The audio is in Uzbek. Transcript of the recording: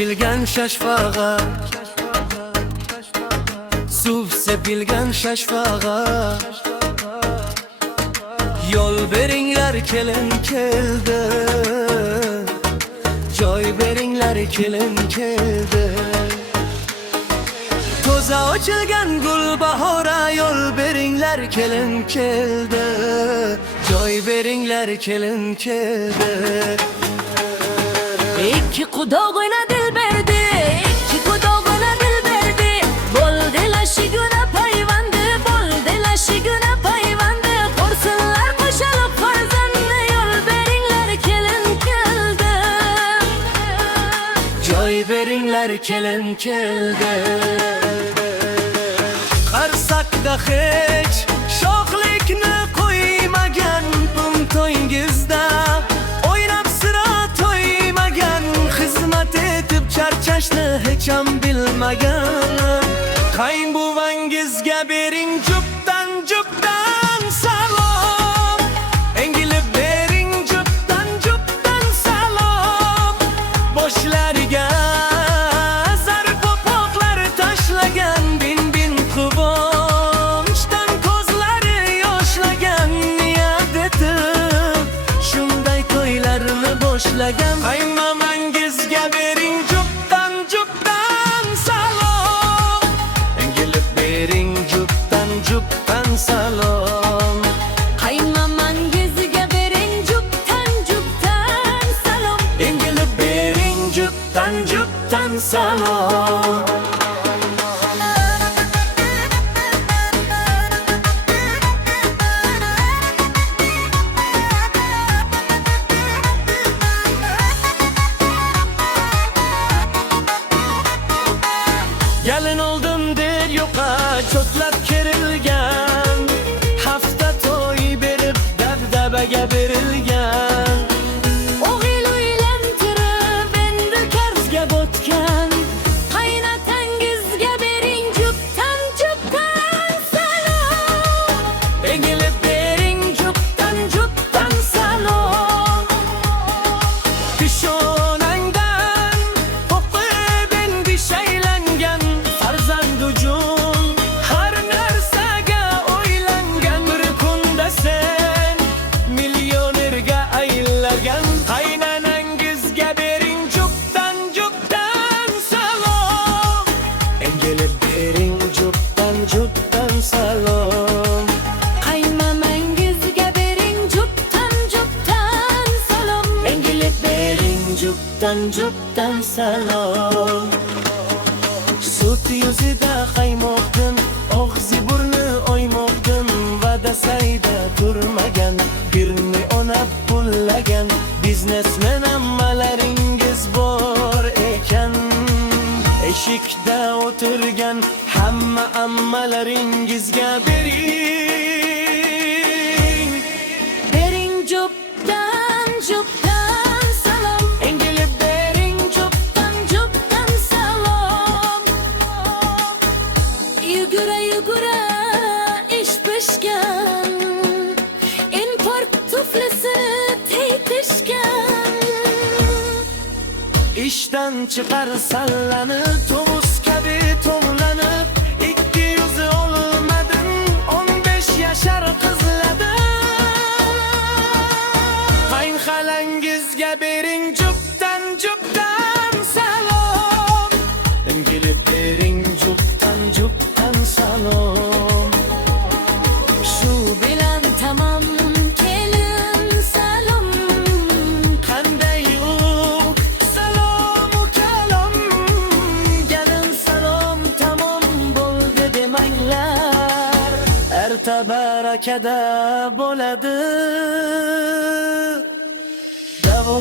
sepilgan shashfaga, suv sepilgan shashfaga. Yo'l beringlar kelin keldi, joy beringlar kelin keldi. Toza ochilgan gul bahora, yo'l beringlar kelin keldi, joy beringlar kelin keldi. İki kudoguna dil berdi, iki kudoguna dil berdi. Boldilar şiguna payvandı, boldilar şiguna payvandı. Korsunlar koşalıp farzandı, yol beringler kelin keldi, joy beringlar kelin keldi. Qarsakda hech sho'xlikni qo'ymagan bum to'yingizda, o'ynab sira to'ymagan, xizmat etib charchashni hech ham bilmagan. Qaynbuvangizga bering jupdan jupdan salom, engilib bering jupdan jupdan salom. Boshlariga zarb o'poqlar tashlagan, bin bin quvonchdan ko'zlari yoshlagan, niyat etib shunday to'ylarni boshlagan. Qaynmamangizga bering jupdan jupdan salom, engilib bering jupdan jupdan salom. Qaynmamangizga bering jupdan jupdan salom, Engilib bering jupdan jupdan salom. Gelin oldum der yo'qa, cho'tlab kerilgan, hafta to'y berib dabdabaga berilgan. o'g'il uylantirib endi qarzga botgan. Qaynotangizga bering jupdan jupdan salom, Engilib bering jupdan jupdan salom. Peshonangdan o'qib endi shaylangan, farzand uchun har narsaga o'ylangan. Bir kunda sen millionerga aylangan. Qaynanangizga bering jupdan jupdan salom, engilib bering jupdan jupdan salom. qaynmamangizga bering jupdan jupdan salom, Engilib bering jupdan jupdan salom. Sut yuzida qaymoqdim, og'zi burni oymoqdim. Va'da sayda turmagan, birni onab pullagan. Biznesmen ammalaringiz bor ekan, eshikda o'tirgan hamma ammalaringizga bering. bering jupdan jupdan salom, Engilib bering jupdan jupdan salom. Yugura yugura ish pishgan, import tuflisini teytishgan. İşten çıkar sallanıp, tovuz kabi tomlanıp, 200 olmadın, 15 yaşar kızladın. Qaynxalangizga bering jupdan jupdan salom, engilib bering jupdan jupdan salom. Shu bilan tamom kelin salom, Qanday u salomu kalom, gelin salom tamom bo'ldi demanglar. Erta barakada bo'ladi, davo